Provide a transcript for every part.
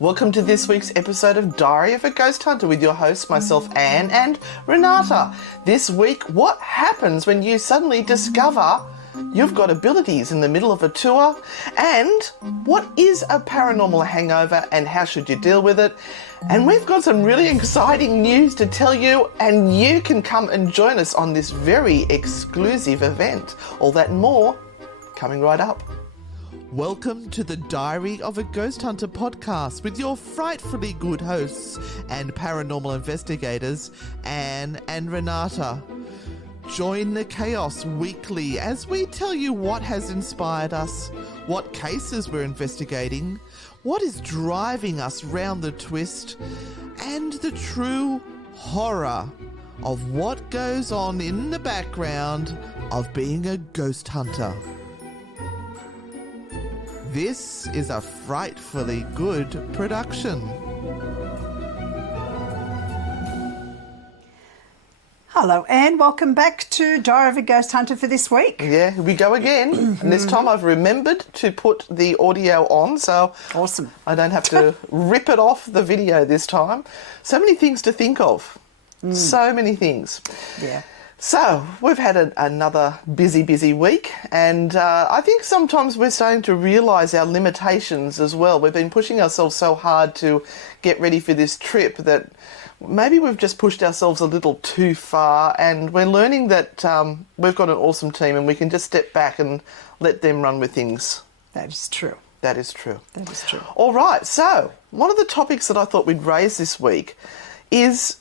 Welcome to this week's episode of Diary of a Ghost Hunter with your hosts, myself, Anne, and Renata. This week, what happens when you suddenly discover you've got abilities in the middle of a tour? And what is a paranormal hangover and how should you deal with it? And we've got some really exciting news to tell you, and you can come and join us on this very exclusive event. All that and more coming right up. Welcome to the Diary of a Ghost Hunter podcast with your frightfully good hosts and paranormal investigators, Anne and Renata. Join the chaos weekly as we tell you what has inspired us, what cases we're investigating, what is driving us round the twist, and the true horror of what goes on in the background of being a ghost hunter. This is a frightfully good production. Hello, Anne. Welcome back to Diary of a Ghost Hunter for this week. Yeah, here we go again. And this time I've remembered to put the audio on, so Awesome. I don't have to rip it off the video this time. So many things to think of. So many things. Yeah. So, we've had another busy week, and I think sometimes we're starting to realise our limitations as well. We've been pushing ourselves so hard to get ready for this trip that maybe we've just pushed ourselves a little too far, and we're learning that we've got an awesome team and we can just step back and let them run with things. That is true. That is true. That is true. All right, so one of the topics that I thought we'd raise this week is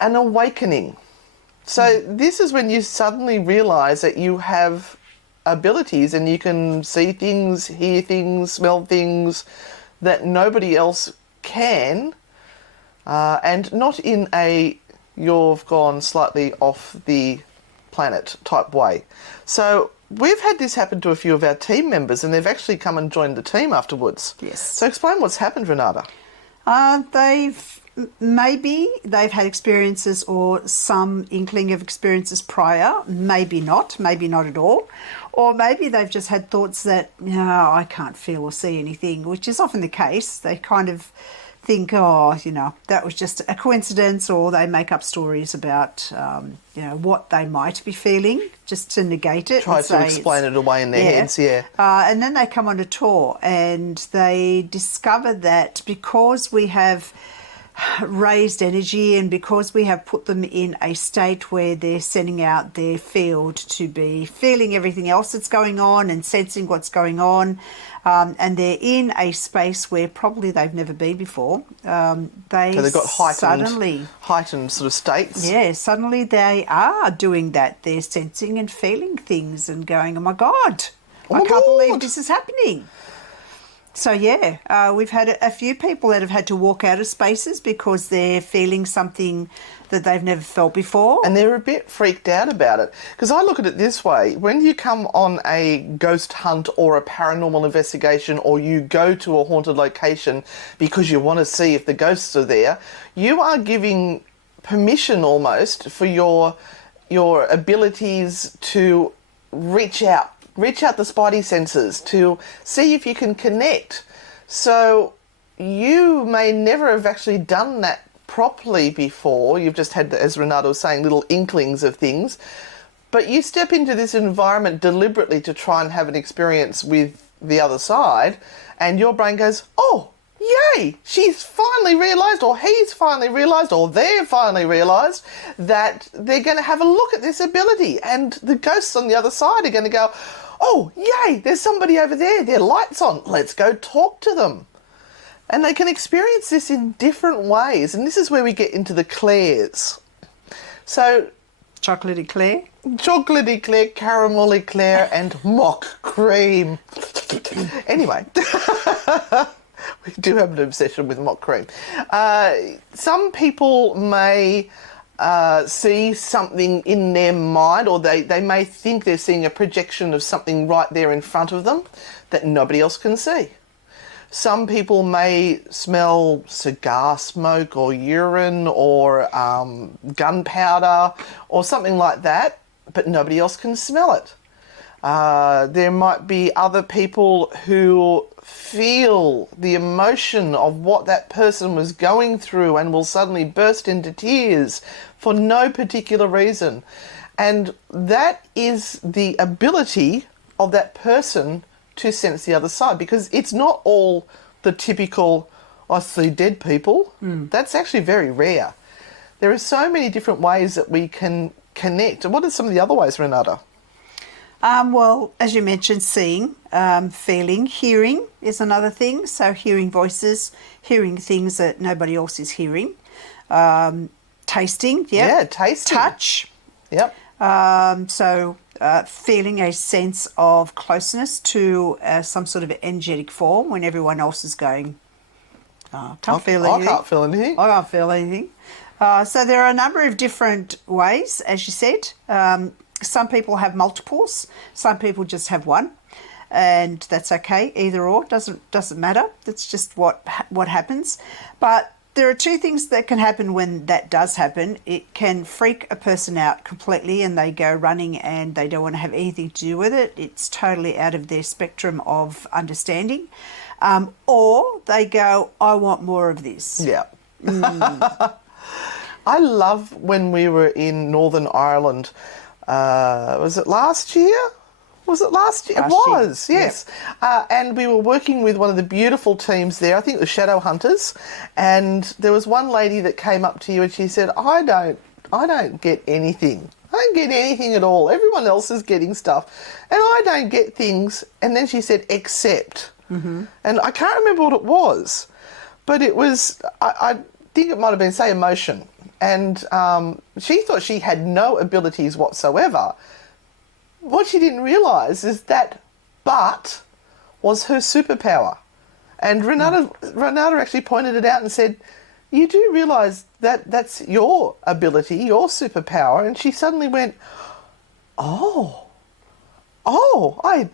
an awakening. So this is when you suddenly realise that you have abilities and you can see things, hear things, smell things that nobody else can, and not in a you've gone slightly off the planet type way. So we've had this happen to a few of our team members and they've actually come and joined the team afterwards. Yes. So explain what's happened, Renata. They've had experiences or some inkling of experiences prior, maybe not at all. Or maybe they've just had thoughts that, no, I can't feel or see anything, which is often the case. They kind of think, that was just a coincidence, or they make up stories about, what they might be feeling, just to negate it. Try to explain it away in their heads, yeah. And then they come on a tour and they discover that because we have raised energy and because we have put them in a state where they're sending out their field to be feeling everything else that's going on and sensing what's going on, and they're in a space where probably they've never been before, so they've got heightened sort of states. Yeah, suddenly they are doing that. They're sensing and feeling things and going, oh my God, I can't believe this is happening. So, we've had a few people that have had to walk out of spaces because they're feeling something that they've never felt before. And they're a bit freaked out about it. Because I look at it this way. When you come on a ghost hunt or a paranormal investigation, or you go to a haunted location because you want to see if the ghosts are there, you are giving permission almost for your abilities to reach out the spidey senses to see if you can connect. So you may never have actually done that properly before. You've just had, as Renata was saying, little inklings of things. But you step into this environment deliberately to try and have an experience with the other side, and your brain goes, oh, yay, she's finally realised, or he's finally realised, or they've finally realised that they're going to have a look at this ability, and the ghosts on the other side are going to go, oh, yay, there's somebody over there, their light's on, let's go talk to them. And they can experience this in different ways, and this is where we get into the clairs. So, Chocolatey Claire, caramel eclair, and mock cream. Anyway, we do have an obsession with mock cream. Some people may see something in their mind, or they may think they're seeing a projection of something right there in front of them that nobody else can see. Some people may smell cigar smoke or urine or gunpowder or something like that, but nobody else can smell it. There might be other people who feel the emotion of what that person was going through and will suddenly burst into tears for no particular reason. And that is the ability of that person to sense the other side, because it's not all the typical, I see dead people. That's actually very rare. There are so many different ways that we can connect. What are some of the other ways, Renata? Well, as you mentioned, seeing, feeling, hearing is another thing. So hearing voices, hearing things that nobody else is hearing. Tasting, Yeah, tasting. Touch. Yep. Feeling a sense of closeness to some sort of energetic form when everyone else is going, can't feel anything. I can't feel anything. I can't feel anything. So there are a number of different ways, as you said. Some people have multiples. Some people just have one, and that's okay. Either or doesn't matter. That's just what happens. But there are two things that can happen when that does happen. It can freak a person out completely, and they go running and they don't want to have anything to do with it. It's totally out of their spectrum of understanding. Or they go, I want more of this. Yeah. I love when we were in Northern Ireland. Was it last year? Was it last year? It was, yes. Yep. And we were working with one of the beautiful teams there. I think the Shadow Hunters. And there was one lady that came up to you and she said, I don't get anything. I don't get anything at all. Everyone else is getting stuff. And I don't get things. And then she said, except. Mm-hmm. And I can't remember what it was. But it was, I think it might have been, say, emotion. And she thought she had no abilities whatsoever. What she didn't realise is that but was her superpower. And Renata actually pointed it out and said, you do realise that that's your ability, your superpower. And she suddenly went, oh, I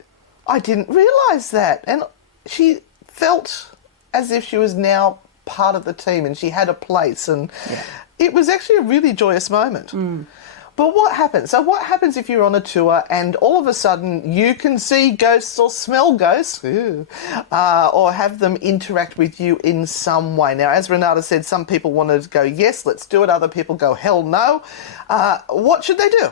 didn't realise that. And she felt as if she was now part of the team and she had a place. And it was actually a really joyous moment. But what happens? So what happens if you're on a tour and all of a sudden you can see ghosts or smell ghosts or have them interact with you in some way? Now, as Renata said, some people wanted to go, yes, let's do it. Other people go, hell no. What should they do?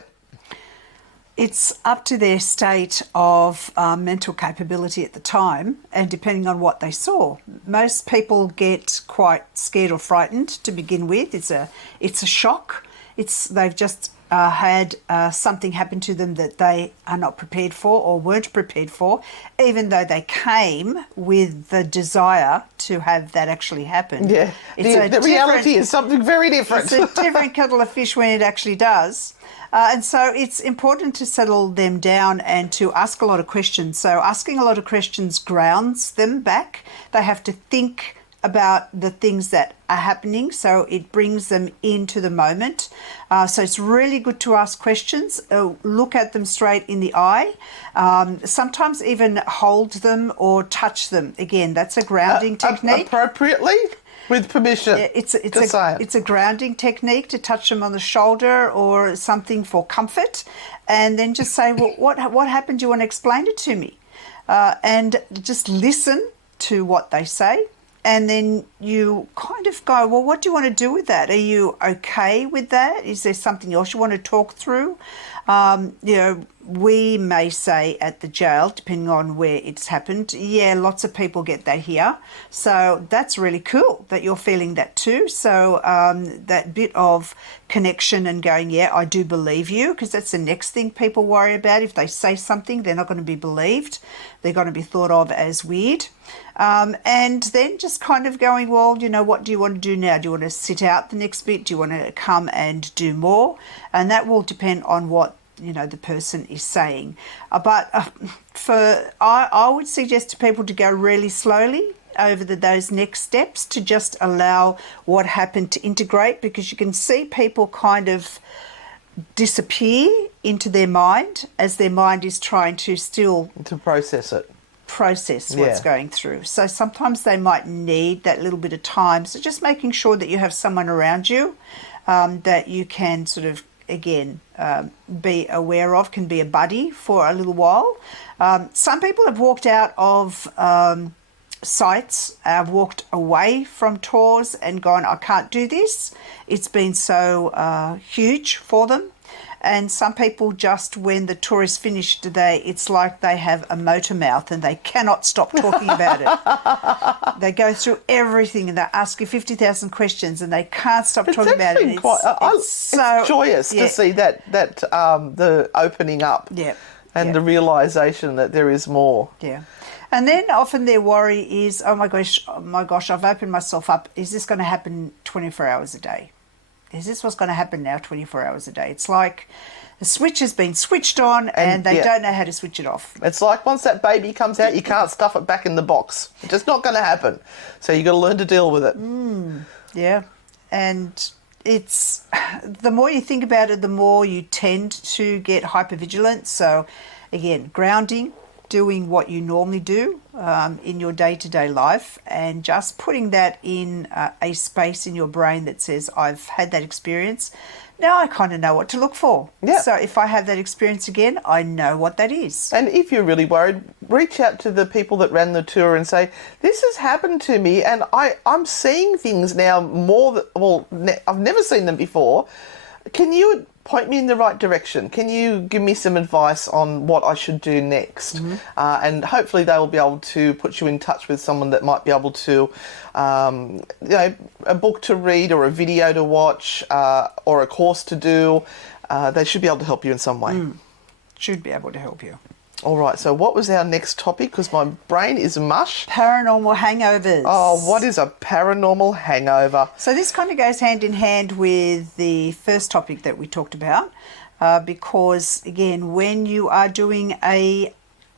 It's up to their state of mental capability at the time, and depending on what they saw. Most people get quite scared or frightened to begin with. It's a shock. They've just had something happen to them that they are not prepared for or weren't prepared for, even though they came with the desire to have that actually happen. Yeah, the reality is something very different. It's a different kettle of fish when it actually does. And so it's important to settle them down and to ask a lot of questions. So asking a lot of questions grounds them back. They have to think about the things that are happening, so it brings them into the moment. So it's really good to ask questions, look at them straight in the eye, sometimes even hold them or touch them. Again, that's a grounding technique. Appropriately? With permission. It's a grounding technique to touch them on the shoulder or something for comfort, and then just say, well, what happened? Do you want to explain it to me? And just listen to what they say. And then you kind of go, well, what do you want to do with that? Are you okay with that? Is there something else you want to talk through? We may say at the jail, depending on where it's happened, yeah, lots of people get that here. So that's really cool that you're feeling that too. So that bit of connection and going, yeah, I do believe you, because that's the next thing people worry about. If they say something, they're not going to be believed. They're going to be thought of as weird. And then just kind of going, well, what do you want to do now? Do you want to sit out the next bit? Do you want to come and do more? And that will depend on what the person is saying. But I would suggest to people to go really slowly over those next steps, to just allow what happened to integrate, because you can see people kind of disappear into their mind as their mind is trying to still to process what's going through. So sometimes they might need that little bit of time. So just making sure that you have someone around you that you can sort of again, be aware of, can be a buddy for a little while. Some people have walked out of sites, walked away from tours and gone, I can't do this. It's been so huge for them. And some people just, when the tour is finished today, it's like they have a motor mouth and they cannot stop talking about it. They go through everything and they ask you 50,000 questions and they can't stop talking about it. It's joyous to see that the opening up and the realisation that there is more. Yeah. And then often their worry is, oh my gosh, I've opened myself up. Is this going to happen 24 hours a day? Is this what's going to happen now 24 hours a day? It's like the switch has been switched on and they don't know how to switch it off. It's like once that baby comes out, you can't stuff it back in the box. It's just not going to happen. So you've got to learn to deal with it. Yeah. And it's, the more you think about it, the more you tend to get hypervigilant. So again, grounding, doing what you normally do in your day-to-day life, and just putting that in a space in your brain that says, I've had that experience. Now I kind of know what to look for. Yeah. So if I have that experience again, I know what that is. And if you're really worried, reach out to the people that ran the tour and say, this has happened to me and I'm seeing things now I've never seen them before. Can you point me in the right direction? Can you give me some advice on what I should do next? And hopefully they will be able to put you in touch with someone that might be able to, a book to read or a video to watch or a course to do. They should be able to help you in some way. Should be able to help you. All right, so what was our next topic? Because my brain is mush. Paranormal hangovers. Oh, what is a paranormal hangover? So this kind of goes hand in hand with the first topic that we talked about, because, again, when you are doing a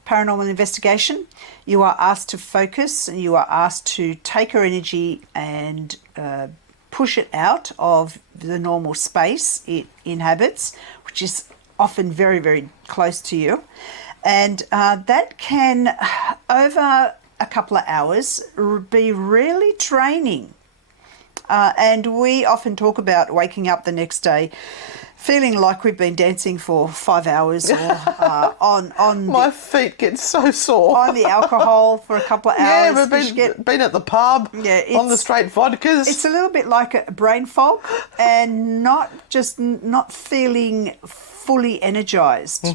paranormal investigation, you are asked to focus and you are asked to take your energy and push it out of the normal space it inhabits, which is often very, very close to you. And that can, over a couple of hours, be really draining. And we often talk about waking up the next day feeling like we've been dancing for 5 hours or on my feet get so sore. On the alcohol for a couple of hours. Yeah, we've been at the pub on the straight vodkas. It's a little bit like a brain fog and not feeling fully energized.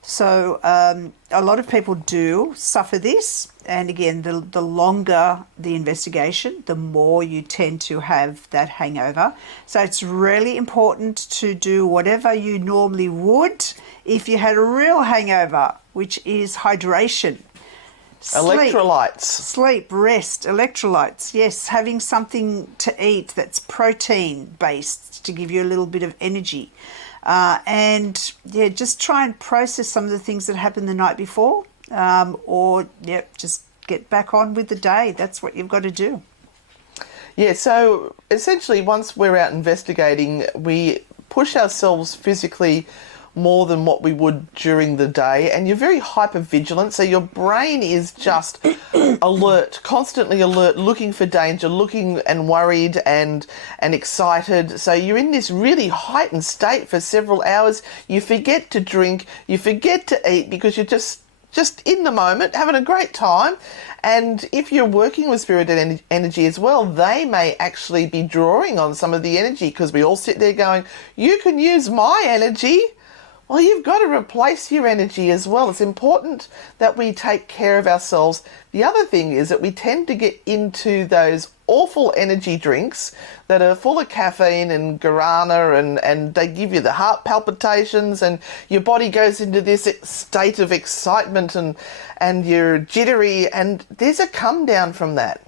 So a lot of people do suffer this, and again, the longer the investigation, the more you tend to have that hangover. So it's really important to do whatever you normally would if you had a real hangover, which is hydration. Sleep, rest, electrolytes. Yes, having something to eat that's protein-based to give you a little bit of energy. And just try and process some of the things that happened the night before, just get back on with the day. That's what you've got to do. Yeah, so essentially once we're out investigating, we push ourselves physically more than what we would during the day, and you're very hyper vigilant, so your brain is just alert, constantly alert, looking for danger, looking and worried and excited. So you're in this really heightened state for several hours. You forget to drink, you forget to eat, because you're just in the moment, having a great time. And if you're working with spirit energy as well, they may actually be drawing on some of the energy, because we all sit there going, you can use my energy. Well, you've got to replace your energy as well. It's important that we take care of ourselves. The other thing is that we tend to get into those awful energy drinks that are full of caffeine and guarana, and they give you the heart palpitations, and your body goes into this state of excitement and you're jittery, and there's a come down from that.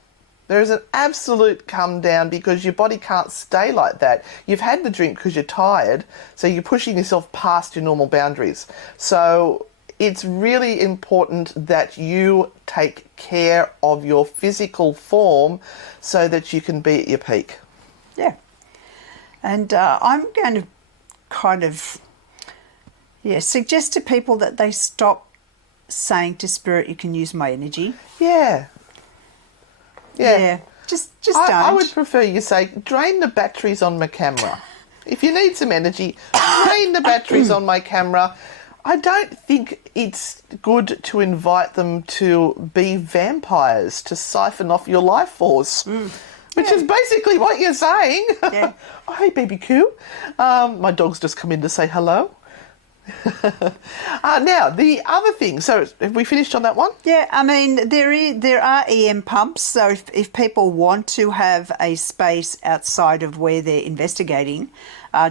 There is an absolute come down, because your body can't stay like that. You've had the drink because you're tired, so you're pushing yourself past your normal boundaries. So it's really important that you take care of your physical form so that you can be at your peak. Yeah. And I'm going to kind of suggest to people that they stop saying to spirit, you can use my energy. Yeah. Just don't. I would prefer you say, drain the batteries on my camera. If you need some energy, drain the batteries on my camera. I don't think it's good to invite them to be vampires, to siphon off your life force. Which is basically what you're saying. Yeah. Oh, hey, baby Q. My dog's just come in to say hello. Now, the other thing. So, have we finished on that one? Yeah, I mean, there are EM pumps. So if people want to have a space outside of where they're investigating,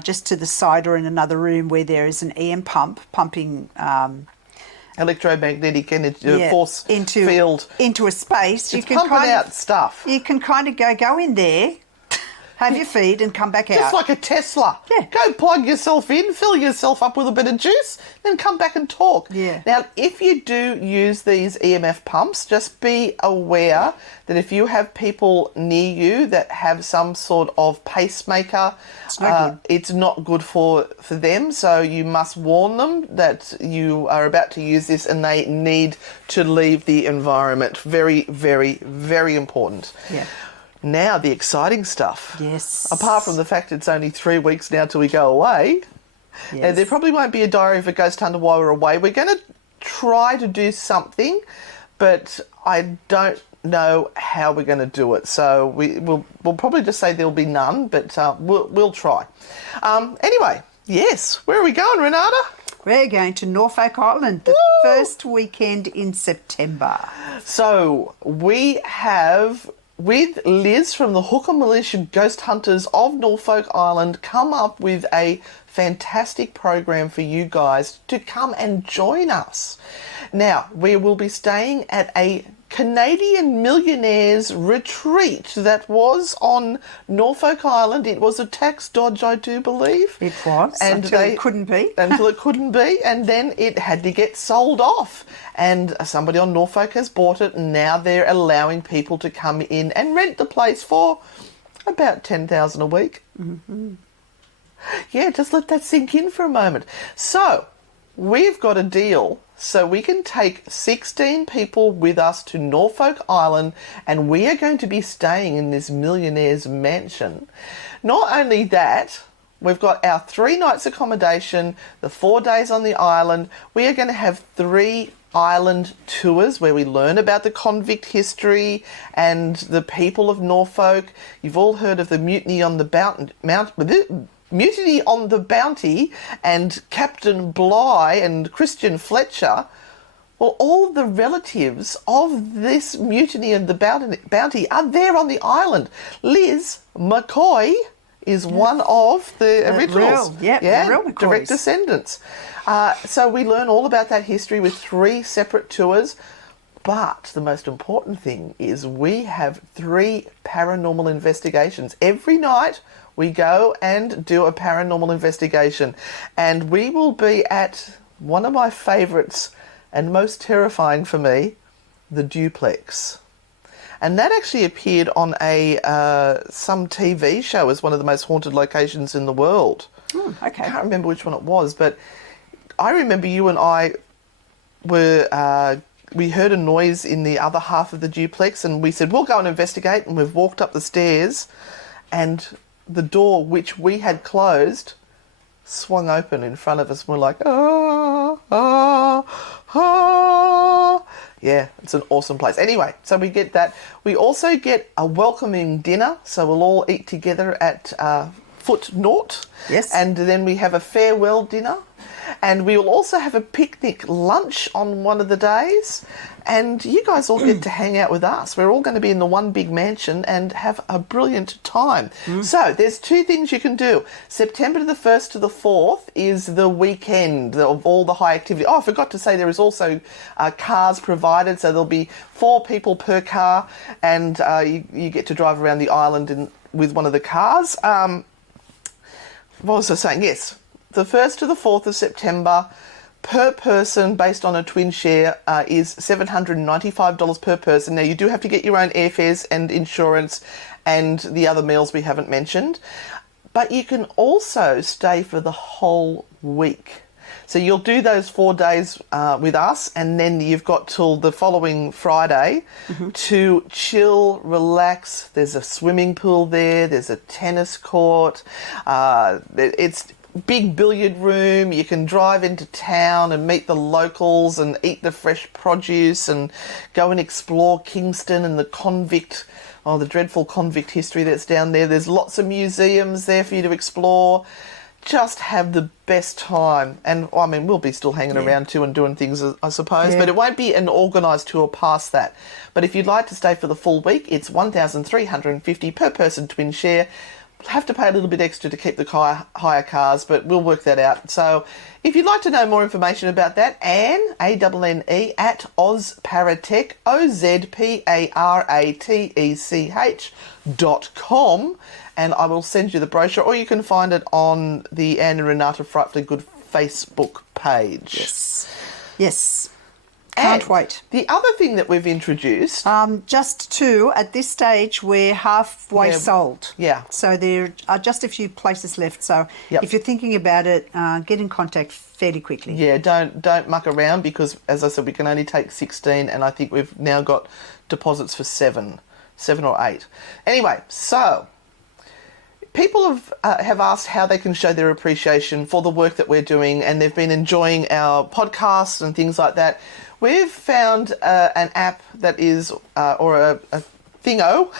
just to the side or in another room where there is an EM pump pumping Electromagnetic energy force field into a space, it's pumping out stuff. You can kind of go in there, have your feed, and come back out. Just like a Tesla. Yeah. Go plug yourself in, fill yourself up with a bit of juice, then come back and talk. Yeah. Now, if you do use these EMF pumps, just be aware that if you have people near you that have some sort of pacemaker, it's not good for them. So you must warn them that you are about to use this and they need to leave the environment. Very, very, very important. Yeah. Now, the exciting stuff. Yes. Apart from the fact it's only 3 weeks now till we go away, and there probably won't be a diary of a ghost hunter while we're away. We're going to try to do something, but I don't know how we're going to do it. So we'll probably just say there'll be none, but we'll try. Anyway, yes, where are we going, Renata? We're going to Norfolk Island the first weekend in September. So we have, with Liz from the Hooker Militia Ghost Hunters of Norfolk Island, come up with a fantastic program for you guys to come and join us. Now, we will be staying at a Canadian millionaires retreat that was on Norfolk Island. It was a tax dodge, I do believe. It was, and until it couldn't be. Until it couldn't be, and then it had to get sold off. And somebody on Norfolk has bought it, and now they're allowing people to come in and rent the place for about $10,000 a week. Mm-hmm. Yeah, just let that sink in for a moment. So, we've got a deal so we can take 16 people with us to Norfolk Island, and we are going to be staying in this millionaire's mansion. Not only that, we've got our 3 nights accommodation, the 4 days on the island. We are going to have 3 island tours where we learn about the convict history and the people of Norfolk. You've all heard of the mutiny on the Mutiny on the Bounty and Captain Bligh and Christian Fletcher. Well, all the relatives of this mutiny and the bounty are there on the island. Liz McCoy is one of the originals. Real direct descendants. So we learn all about that history with 3 separate tours. But the most important thing is we have 3 paranormal investigations. Every night we go and do a paranormal investigation. And we will be at one of my favourites and most terrifying for me, the Duplex. And that actually appeared on some TV show as one of the most haunted locations in the world. Okay. I can't remember which one it was, but I remember you and I were... we heard a noise in the other half of the duplex, and we said, we'll go and investigate, and we've walked up the stairs, and the door, which we had closed, swung open in front of us, and we're like, Yeah, it's an awesome place. Anyway, so we get that. We also get a welcoming dinner, so we'll all eat together at Foot Nought. Yes. And then we have a farewell dinner. And we will also have a picnic lunch on one of the days. And you guys all get to hang out with us. We're all going to be in the one big mansion and have a brilliant time. So there's 2 things you can do. September the 1st to the 4th is the weekend of all the high activity. Oh, I forgot to say there is also cars provided. So there'll be 4 people per car, and you get to drive around the island with one of the cars. What was I saying? Yes. The 1st to the 4th of September, per person, based on a twin share, is $795 per person. Now, you do have to get your own airfares and insurance and the other meals we haven't mentioned. But you can also stay for the whole week. So you'll do those 4 days with us, and then you've got till the following Friday to chill, relax. There's a swimming pool there. There's a tennis court. It's big billiard room. You can drive into town and meet the locals and eat the fresh produce and go and explore Kingston and the the dreadful convict history that's down there. There's lots of museums there for you to explore. Just have the best time. And I mean, we'll be still hanging around too and doing things, I suppose, but it won't be an organised tour past that. But if you'd like to stay for the full week, it's $1,350 per person twin share. Have to pay a little bit extra to keep the hire cars, but we'll work that out. So if you'd like to know more information about that, Anne, A-N-N-E, at ozparatech, ozparatech.com, and I will send you the brochure, or you can find it on the Anne and Renata Frightfully Good Facebook page. Yes. Can't wait. The other thing that we've introduced... just two. At this stage, we're halfway sold. Yeah. So there are just a few places left. So if you're thinking about it, get in contact fairly quickly. Yeah, don't muck around because, as I said, we can only take 16, and I think we've now got deposits for 7 or 8. Anyway, so... People have asked how they can show their appreciation for the work that we're doing, and they've been enjoying our podcasts and things like that. We've found an app that is, or a thingo,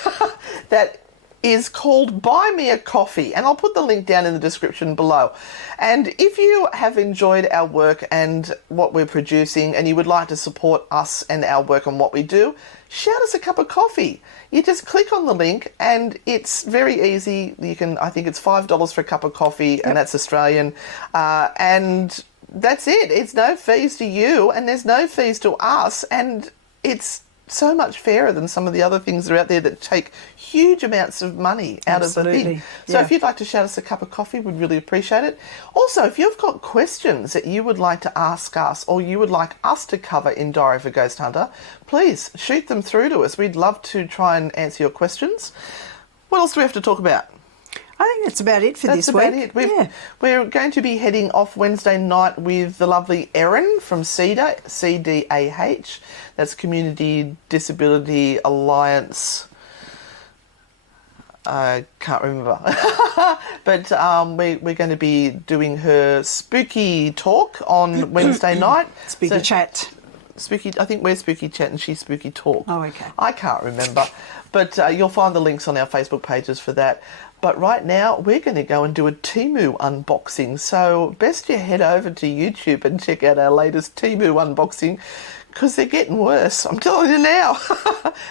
that is called Buy Me a Coffee, and I'll put the link down in the description below. And if you have enjoyed our work and what we're producing, and you would like to support us and our work and what we do, shout us a cup of coffee. You just click on the link, and it's very easy. You can, I think it's $5 for a cup of coffee, and that's Australian, and that's it. It's no fees to you, and there's no fees to us, and it's so much fairer than some of the other things that are out there that take huge amounts of money out of the thing. So if you'd like to shout us a cup of coffee, we'd really appreciate it. Also, if you've got questions that you would like to ask us, or you would like us to cover in Diary of a Ghost Hunter, please shoot them through to us. We'd love to try and answer your questions. What else do we have to talk about? I think that's about it for this week. That's about it. We're going to be heading off Wednesday night with the lovely Erin from CEDAH, CDAH. That's Community Disability Alliance. I can't remember. But we're going to be doing her spooky talk on Wednesday night. Spooky chat. Spooky. I think we're Spooky Chat and she's Spooky Talk. Oh, okay. I can't remember. But you'll find the links on our Facebook pages for that. But right now, we're going to go and do a Temu unboxing. So best you head over to YouTube and check out our latest Temu unboxing, because they're getting worse. I'm telling you now.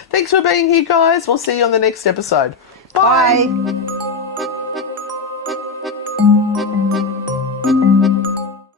Thanks for being here, guys. We'll see you on the next episode. Bye. Bye.